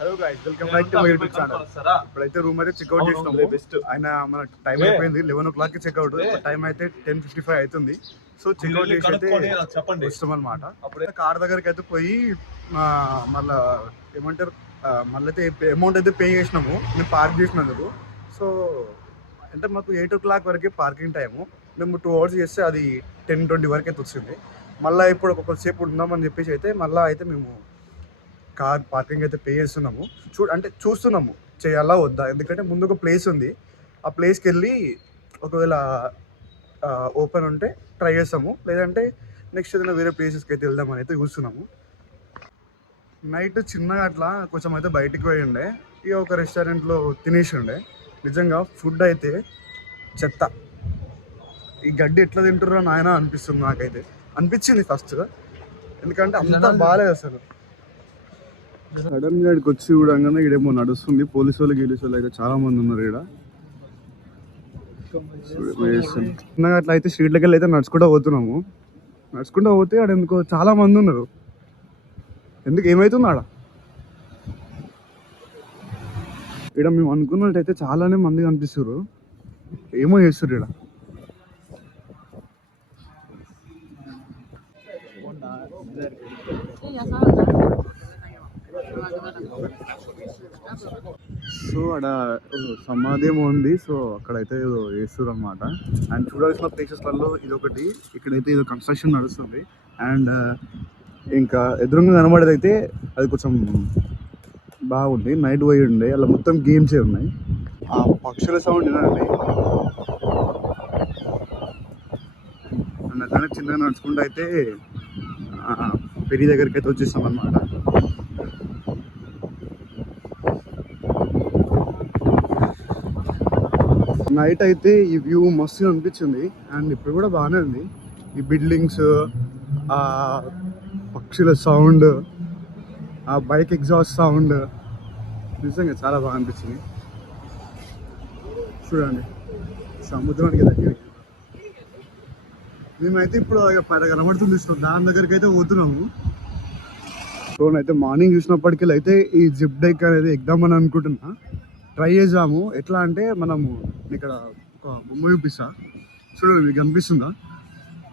Hello guys, welcome back to my YouTube channel. ఇప్పుడైతే room అయితే checkout చేసినాము. ఆయన మన టైం అయిపోయింది 11 o'clock చెక్అవుట్. టైం అయితే 10:55 అవుతుంది. సో చెక్అవుట్ చేసి అయితే వస్తాం అనమాట. అప్పుడైతే కార్ దగ్గరికి అయితే పోయి మళ్ళీ ఏమంటారు మళ్ళీ అయితే అమౌంట్ అయితే పే చేసినాము మేము పార్క్ చేసినందుకు. సో అంటే మాకు 8 o'clock వరకే పార్కింగ్ టైము. మేము 2 hours చేస్తే అది 10:20 వరకు అయితే వచ్చింది. మళ్ళీ ఇప్పుడు ఒక్కొక్కసేపు ఉందామని చెప్పేసి అయితే మళ్ళీ అయితే మేము కార్ పార్కింగ్ అయితే పే చేస్తున్నాము. చూస్తున్నాము చేయాలా వద్దా, ఎందుకంటే ముందు ఒక ప్లేస్ ఉంది. ఆ ప్లేస్కి వెళ్ళి ఒకవేళ ఓపెన్ ఉంటే ట్రై చేస్తాము, లేదంటే నెక్స్ట్ ఏదైనా వేరే ప్లేసెస్కి అయితే వెళ్దామని అయితే చూస్తున్నాము. నైట్ చిన్నగా అట్లా కొంచెం అయితే బయటికి పోయి ఉండే, ఇక ఒక రెస్టారెంట్లో తినేసి ఉండే. నిజంగా ఫుడ్ అయితే చెత్త. ఈ గడ్డి ఎట్లా తింటుర్రో నాయన అనిపిస్తుంది. నాకైతే అనిపించింది ఫస్ట్, ఎందుకంటే అంత బాగాలేదు అసలు. సడన్ గా ఇక్కడికి వచ్చి చూడంగానే ఇక్కడేమో నడుస్తుంది. పోలీసు వాళ్ళు అయితే చాలా మంది ఉన్నారు ఇక్కడ. చిన్నగా అట్లా అయితే స్ట్రీట్లకి వెళ్ళి అయితే నడుచుకుంటూ పోతున్నాము. నడుచుకుంటూ పోతే ఆడ ఎందుకో చాలా మంది ఉన్నారు. ఎందుకు ఏమవుతుంది ఆడ? ఇక్కడ మేము అనుకున్నట్టయితే చాలానే మంది కనిపిస్తారు. ఏమో చేస్తారు ఇక్కడ. సో అక్కడ సమాధి ఏమో ఉంది. సో అక్కడైతే వేస్తారు అనమాట. అండ్ చూడాల్సిన ప్లేసెస్లలో ఇదొకటి. ఇక్కడైతే ఇది కన్స్ట్రక్షన్ నడుస్తుంది. అండ్ ఇంకా ఎదురుగా కనబడేది అయితే అది కొంచెం బాగుంది. నైట్ పోయి ఉండే అలా మొత్తం గేమ్సే ఉన్నాయి. ఆ పక్షుల సౌండ్ వినండి. అండ్ అట్లానే చిన్నగా నడుచుకుంటూ అయితే పెరి దగ్గరికి అయితే వచ్చేస్తాం అన్నమాట. నైట్ అయితే ఈ వ్యూ మస్తు అనిపించింది. అండ్ ఇప్పుడు కూడా బాగానే ఉంది. ఈ బిల్డింగ్స్, ఆ పక్షుల సౌండ్, ఆ బైక్ ఎగ్జాస్ట్ సౌండ్ నిజంగా చాలా బాగా అనిపించింది. చూడండి సముద్రానికి దగ్గర మేమైతే ఇప్పుడు కనబడుతుంది దాని దగ్గరికి అయితే పోతున్నాము. సో అయితే మార్నింగ్ చూసినప్పటికీ అయితే ఈ జిప్ డైక్ అనేది ఎగ్దామని అనుకుంటున్నా. ట్రై చేద్దాము. ఎట్లా అంటే మనము ఇక్కడ ఒక బొమ్మ చూపిస్తా చూడండి, మీకు కనిపిస్తుందా?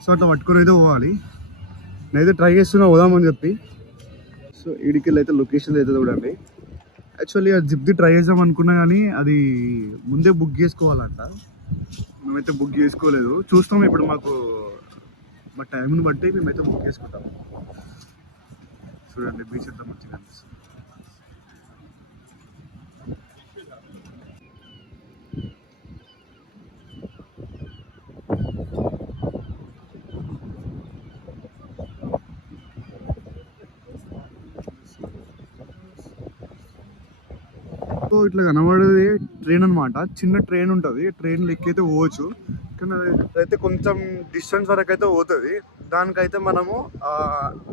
సో అట్లా పట్టుకొని అయితే పోవాలి. నేనైతే ట్రై చేస్తున్నా పోదామని చెప్పి. సో ఈడికి అయితే లొకేషన్ అయితే చూడండి. యాక్చువల్లీ ఆ జిప్ది ట్రై చేద్దాం అనుకున్నా కానీ అది ముందే బుక్ చేసుకోవాలంట. మేమైతే బుక్ చేసుకోలేదు. చూస్తాం ఇప్పుడు మాకు మా టైంని బట్టి మేమైతే బుక్ చేసుకుంటాము. చూడండి బీచ్ ఎంత మంచిగా అనిపిస్తుంది. సో ఇట్లా కనబడేది ట్రైన్ అనమాట. చిన్న ట్రైన్ ఉంటుంది. ట్రైన్ ఎక్కైతే పోవచ్చు, కానీ అదైతే కొంచెం డిస్టెన్స్ వరకు అయితే పోతుంది. దానికైతే మనము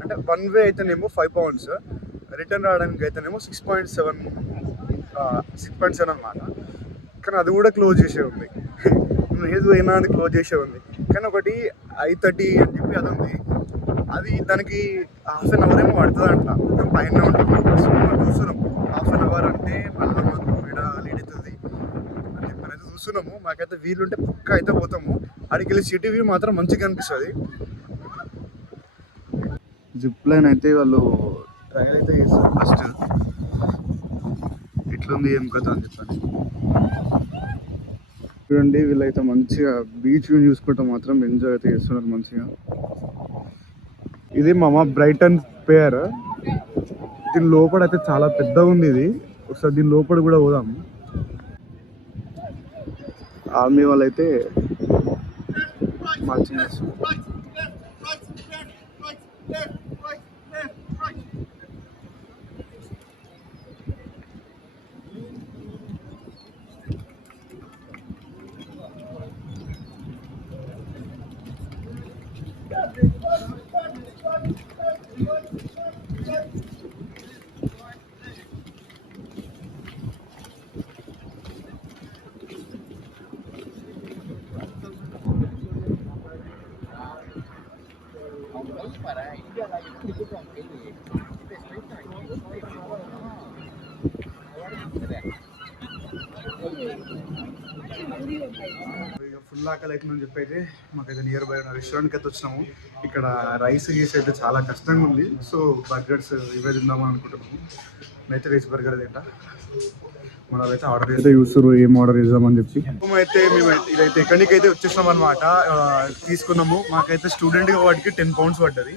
అంటే 1 way అయితేనేమో 5 pounds, రిటర్న్ రావడానికి అయితేనేమో 6.7 అనమాట. కానీ అది కూడా క్లోజ్ చేసే ఉంది. ఏది పోయినా అది క్లోజ్ చేసే ఉంది. కానీ ఒకటి 5:30 అని చెప్పి అది ఉంది. అది దానికి 1/2 hour ఏమో పడుతుంది అంట. మొత్తం పైన ఉంటుంది. సో మనం చూస్తున్నాం 1/2 hour అంటే మళ్ళీ మాకు ఇక్కడ లేట్ అవుతుంది అని చెప్పి అయితే చూస్తున్నాము. మాకైతే వీలుంటే పక్క అయితే పోతాము. అక్కడికి వెళ్ళి సిటీ వ్యూ మాత్రం మంచిగా అనిపిస్తుంది. జిప్ లైన్ అయితే వాళ్ళు ట్రయల్ అయితే చేస్తారు ఫస్ట్. ఎట్లుంది ఏం కదా అని చెప్పండి. చూడండి వీళ్ళైతే మంచిగా బీచ్ వ్యూ చూసుకుంటూ మాత్రం ఎంజాయ్ అయితే చేస్తున్నారు మంచిగా. ఇది మామ బ్రైటన్ పేర్. దీని లోపల అయితే చాలా పెద్దగా ఉంది. ఇది ఒకసారి దీని లోపల కూడా పోదాము. ఆర్మీ వాళ్ళు అయితే మార్చింగ్ చేస్తారు. ఫుల్ ఆకలి అవుతుందని చెప్పైతే మాకైతే నియర్ బై రెస్టారెంట్కి అయితే వచ్చినాము. ఇక్కడ రైస్ గీస్ అయితే చాలా కష్టంగా ఉంది. సో బర్గర్స్ ఇవే తిందామని అనుకుంటున్నాము. నేనైతే రైస్ బర్గర్ తింటా. మనమైతే ఆర్డర్ చేస్తే చూస్తారు ఏం ఆర్డర్ చేద్దామని చెప్పి. అయితే మేమైతే ఇదైతే ఎక్కడికైతే వచ్చేసినాం అనమాట. తీసుకున్నాము. మాకైతే స్టూడెంట్గా వాటికి 10 pounds పడ్డది.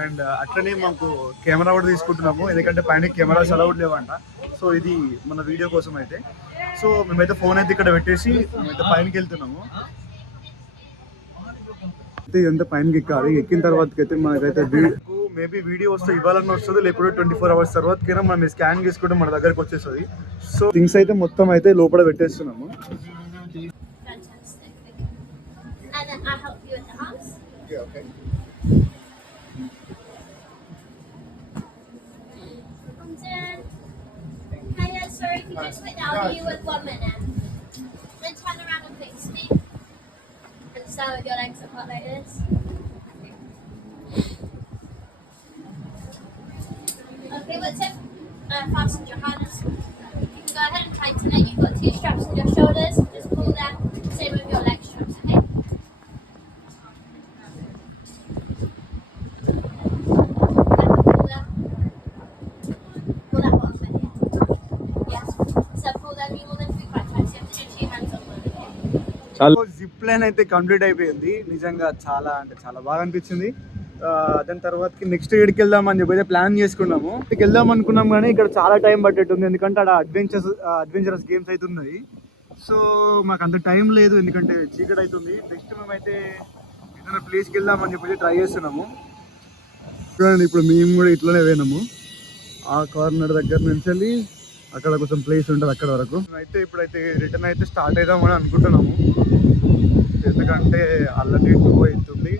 అండ్ అట్లనే మాకు కెమెరా కూడా తీసుకుంటున్నాము, ఎందుకంటే పైన కెమెరాస్ అలౌడ్ లేవంట. సో ఇది మన వీడియో కోసం అయితే. సో మేమైతే ఫోన్ అయితే ఇక్కడ పెట్టేసి మేమైతే పైనకి వెళ్తున్నాము. అయితే ఇదంతా పైనకి ఎక్కాలి. ఎక్కిన తర్వాతకి అయితే మనకైతే మేబీ వీడియో వస్తే ఇవ్వాలని వస్తుంది, లేకపోతే 24 hours తర్వాతకైనా మనం స్కాన్ చేసుకుంటే మన దగ్గరకు వచ్చేస్తుంది. సో థింగ్స్ అయితే మొత్తం అయితే లోపల పెట్టేస్తున్నాము. Sorry, if you just went down you with 1 minute. Then turn around and face me. And stand with your legs apart like this. Okay, what's it? Fasten your harness. You can go ahead and tighten it. You've got 2 straps on your shoulders. Just pull that. Same with your leg straps, okay? Zip line అయితే complete అయిపోయింది. నిజంగా చాలా అంటే చాలా బాగా అనిపించింది. దాని తర్వాతకి నెక్స్ట్ ఏడికి వెళ్దామని చెప్పి అయితే ప్లాన్ చేసుకున్నాము. ఇక్కడికి వెళ్దాం అనుకున్నాం కానీ ఇక్కడ చాలా టైం పట్టేట్టుంది, ఎందుకంటే అక్కడ అడ్వెంచరస్ గేమ్స్ అయితే ఉన్నాయి. సో మాకు అంత టైం లేదు, ఎందుకంటే చీకటి అవుతుంది. నెక్స్ట్ మేమైతే ఏదైనా ప్లేస్కి వెళ్దామని చెప్పి ట్రై చేస్తున్నాము. చూడండి, ఇప్పుడు మేము కూడా ఇట్లనే పోయినాము. ఆ కార్నర్ దగ్గర నుంచి వెళ్ళి అక్కడ కొంచెం ప్లేస్ ఉంటుంది అక్కడ వరకు. అయితే ఇప్పుడైతే రిటర్న్ అయితే స్టార్ట్ అవుదామని అనుకుంటున్నాము, ఎందుకంటే ఆల్రెడీ 2 అవుతుంది.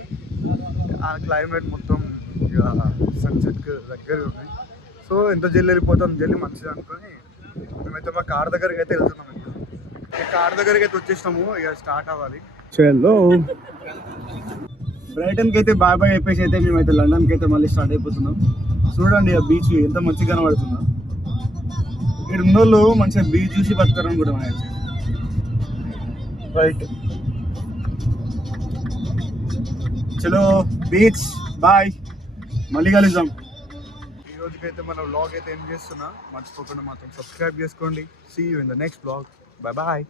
ఆ క్లైమేట్ మొత్తం ఇక సన్సెట్కి దగ్గర ఉంది. సో ఎంత జల్లి వెళ్ళిపోతాం, జల్లి మంచిది అనుకొని మేమైతే మా కార్ దగ్గరికి అయితే వెళ్తున్నాము. ఈ కార్ దగ్గరికి అయితే వచ్చేసినాము, ఇక స్టార్ట్ అవ్వాలి. చలో బ్రైటన్కి అయితే బాయ్ చెప్పేసి అయితే మేమైతే లండన్కి అయితే మళ్ళీ స్టార్ట్ అయిపోతున్నాం. చూడండి ఆ బీచ్ ఎంత మంచిగా కనబడుతుందో. ఇక్కడ ఉన్నోళ్ళు మంచిగా బీచ్ చూసి బతారని కూడా మనకి. రైట్, చలో బీచ్ బాయ్, మళ్ళీ కలుద్దాం. ఈ రోజుకైతే మన వ్లాగ్ అయితే ఏం చేస్తున్నా, మర్చిపోకుండా మాత్రం సబ్స్క్రైబ్ చేసుకోండి. See you in the next vlog. Bye bye.